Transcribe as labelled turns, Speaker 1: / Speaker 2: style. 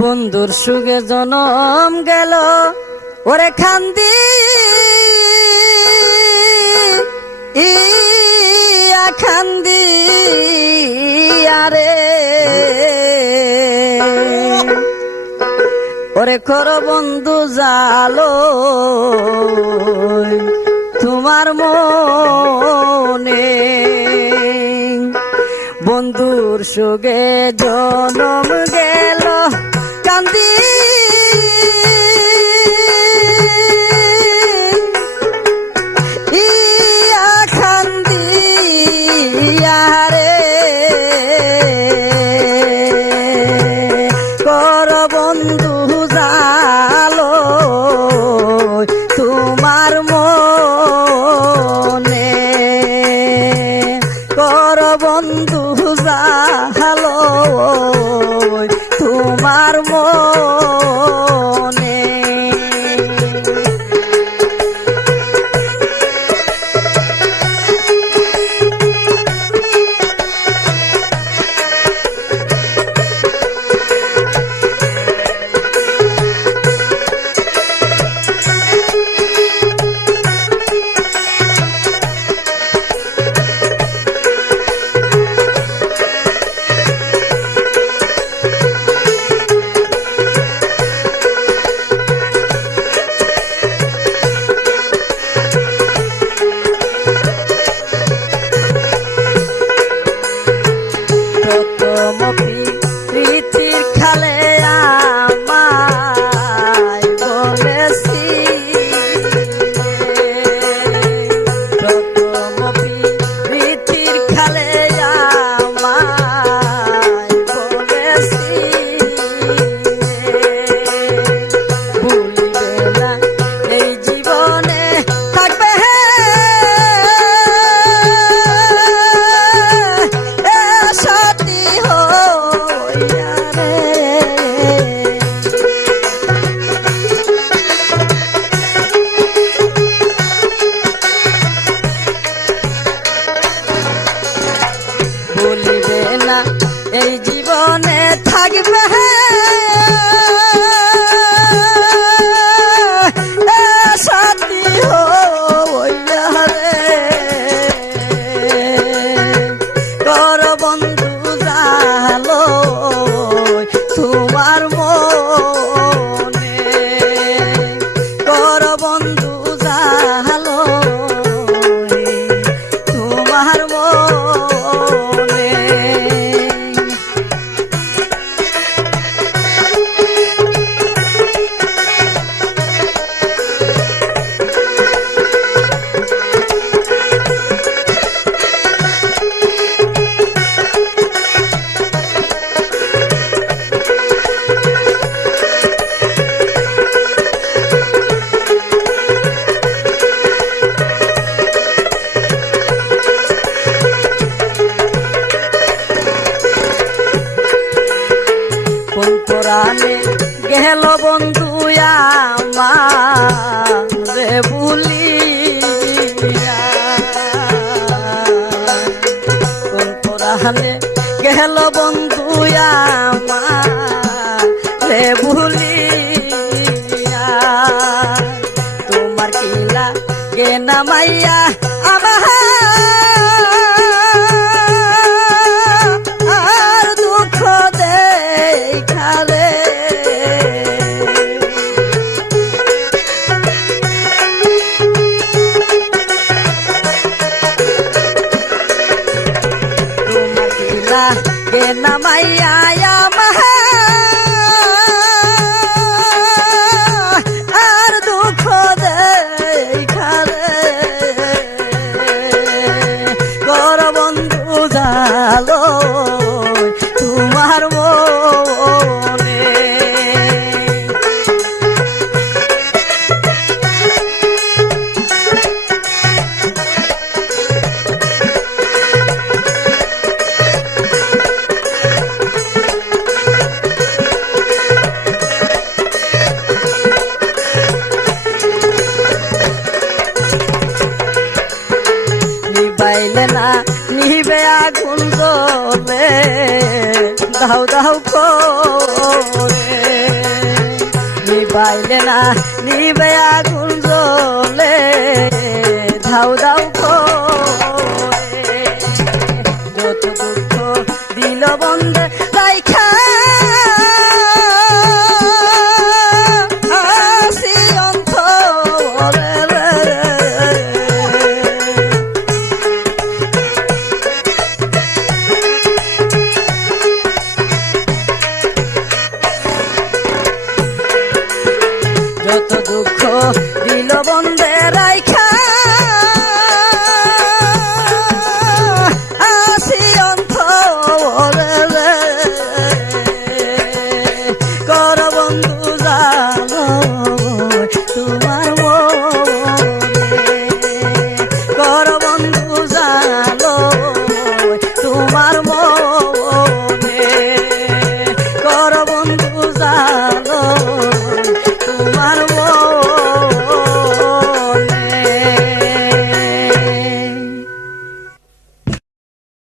Speaker 1: বন্ধুর সুগে জনম গেল ওরে খান্দি ইয়া ওরে কর বন্ধু জালো তোমার মনে। বন্ধুর সুগে জনম গেল বন্ধু রে ভুলিয়া তোমার কিলা গে নামাইয়া দেখালে। নামাইয়া ধাউ দাও করে। নিবাইলে না নিবে আগুন জ্বলে ধাও ধাউ জানো